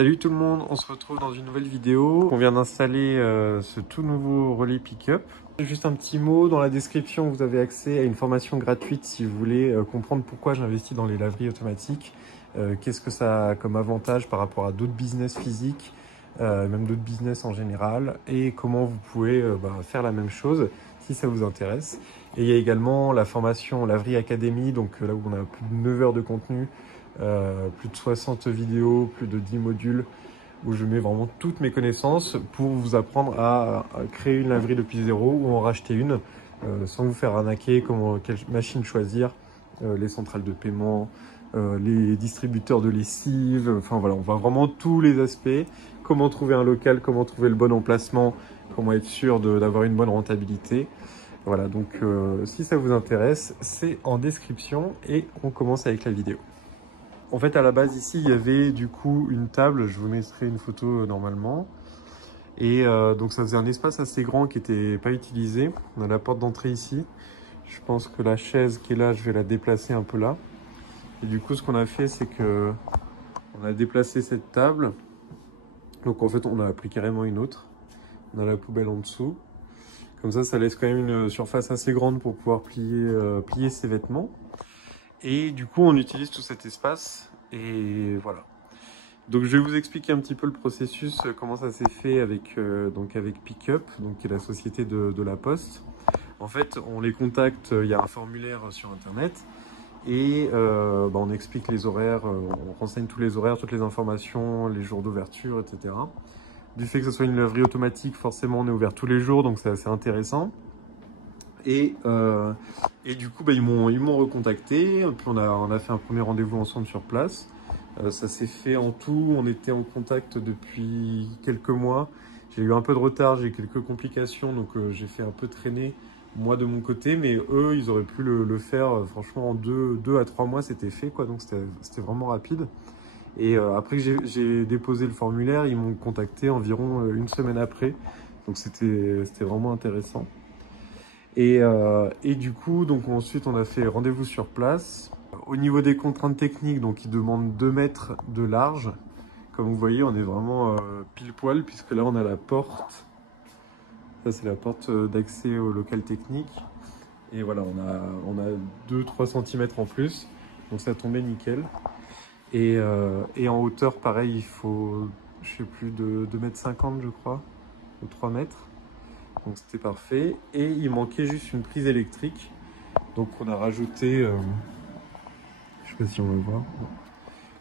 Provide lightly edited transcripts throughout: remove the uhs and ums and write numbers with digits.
Salut tout le monde, on se retrouve dans une nouvelle vidéo. On vient d'installer ce tout nouveau relais pick-up. Juste un petit mot, dans la description vous avez accès à une formation gratuite si vous voulez comprendre pourquoi j'investis dans les laveries automatiques. Qu'est-ce que ça a comme avantage par rapport à d'autres business physiques, même d'autres business en général, et comment vous pouvez faire la même chose si ça vous intéresse. Et il y a également la formation Laverie Academy, donc là où on a plus de 9 heures de contenu, plus de 60 vidéos, plus de 10 modules, où je mets vraiment toutes mes connaissances pour vous apprendre à créer une laverie depuis zéro ou en racheter une sans vous faire arnaquer, quelle machine choisir, les centrales de paiement, les distributeurs de lessive, enfin voilà, on voit vraiment tous les aspects, comment trouver un local, comment trouver le bon emplacement, comment être sûr d'avoir une bonne rentabilité. Voilà, donc si ça vous intéresse, c'est en description et on commence avec la vidéo. En fait, à la base, ici, il y avait du coup une table. Je vous mettrai une photo normalement. Et donc, ça faisait un espace assez grand qui n'était pas utilisé. On a la porte d'entrée ici. Je pense que la chaise qui est là, je vais la déplacer un peu là. Et du coup, ce qu'on a fait, c'est que on a déplacé cette table. Donc, en fait, on a pris carrément une autre. On a la poubelle en dessous. Comme ça laisse quand même une surface assez grande pour pouvoir plier ses vêtements. Et du coup, on utilise tout cet espace. Et voilà. Donc je vais vous expliquer un petit peu le processus, comment ça s'est fait avec Pickup, donc qui est la société de la Poste. En fait, on les contacte, il y a un formulaire sur Internet et on explique les horaires, on renseigne tous les horaires, toutes les informations, les jours d'ouverture, etc. Du fait que ce soit une laverie automatique, forcément on est ouvert tous les jours, donc c'est assez intéressant. Et du coup, ils m'ont recontacté, puis on a fait un premier rendez-vous ensemble sur place. Ça s'est fait en tout, on était en contact depuis quelques mois. J'ai eu un peu de retard, j'ai eu quelques complications, donc j'ai fait un peu traîner moi de mon côté, mais eux, ils auraient pu le faire, franchement, en 2 à 3 mois, c'était fait, quoi, donc c'était vraiment rapide. Et après que j'ai déposé le formulaire, ils m'ont contacté environ une semaine après, donc c'était vraiment intéressant. Et du coup, donc ensuite, on a fait rendez-vous sur place. Au niveau des contraintes techniques, donc ils demandent 2 mètres de large. Comme vous voyez, on est vraiment pile poil, puisque là, on a la porte. Ça, c'est la porte d'accès au local technique. Et voilà, on a 2-3 cm en plus. Donc ça tombait nickel. Et en hauteur, pareil, il faut, je sais plus, de 2,50 m, je crois, ou 3 mètres. Donc c'était parfait. Et il manquait juste une prise électrique. Donc on a rajouté, je sais pas si on va voir,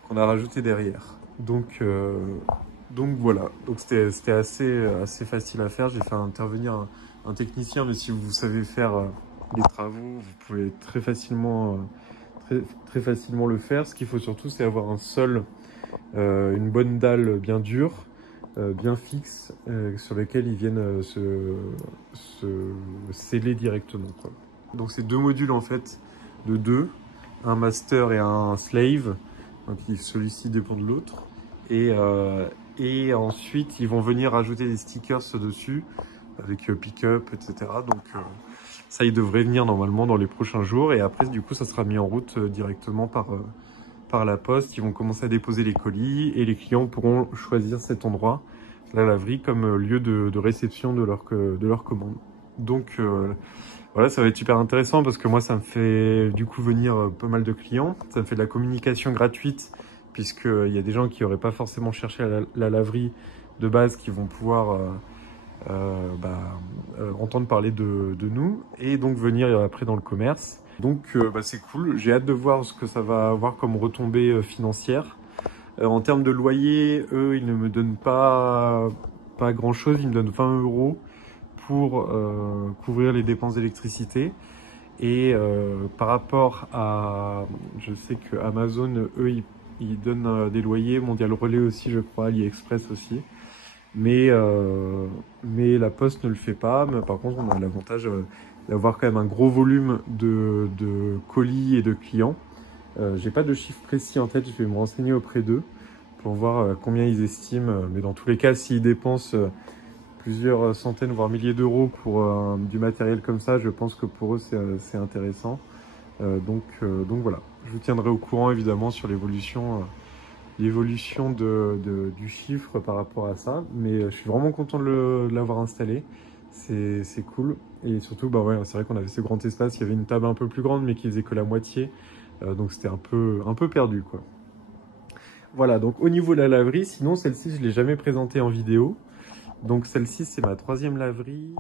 qu'on a rajouté derrière. Donc voilà, donc c'était assez facile à faire. J'ai fait intervenir un technicien, mais si vous savez faire les travaux, vous pouvez très facilement le faire. Ce qu'il faut surtout, c'est avoir un sol, une bonne dalle bien dure, bien fixe, sur lequel ils viennent se sceller directement, quoi. Donc c'est 2 modules en fait, de 2, un master et un slave. Donc celui-ci dépend de l'autre. Et ensuite, ils vont venir ajouter des stickers dessus, avec pick-up, etc. Donc ça, il devrait venir normalement dans les prochains jours. Et après, du coup, ça sera mis en route directement par la poste. Ils vont commencer à déposer les colis et les clients pourront choisir cet endroit, la laverie, comme lieu de réception de leur commande. Donc voilà, ça va être super intéressant parce que moi, ça me fait du coup venir pas mal de clients. Ça me fait de la communication gratuite puisqu'il y a des gens qui n'auraient pas forcément cherché la laverie de base qui vont pouvoir entendre parler de nous et donc venir après dans le commerce. Donc c'est cool, j'ai hâte de voir ce que ça va avoir comme retombée financière. En termes de loyer, eux, ils ne me donnent pas grand chose, ils me donnent 20 € pour couvrir les dépenses d'électricité. Et par rapport à, je sais que Amazon, eux, ils donnent des loyers, Mondial Relais aussi, je crois, AliExpress aussi. Mais la Poste ne le fait pas. Mais par contre, on a l'avantage d'avoir quand même un gros volume de colis et de clients. J'ai pas de chiffre précis en tête, je vais me renseigner auprès d'eux pour voir combien ils estiment. Mais dans tous les cas, s'ils dépensent plusieurs centaines, voire milliers d'euros pour du matériel comme ça, je pense que pour eux, c'est intéressant. Donc voilà, je vous tiendrai au courant évidemment sur l'évolution l'évolution du chiffre par rapport à ça. Mais je suis vraiment content de l'avoir installé. C'est cool. Et surtout, bah ouais, c'est vrai qu'on avait ce grand espace. Il y avait une table un peu plus grande, mais qui faisait que la moitié. Donc c'était un peu perdu, quoi. Voilà, donc au niveau de la laverie, sinon celle-ci, je ne l'ai jamais présentée en vidéo. Donc celle-ci, c'est ma 3e laverie.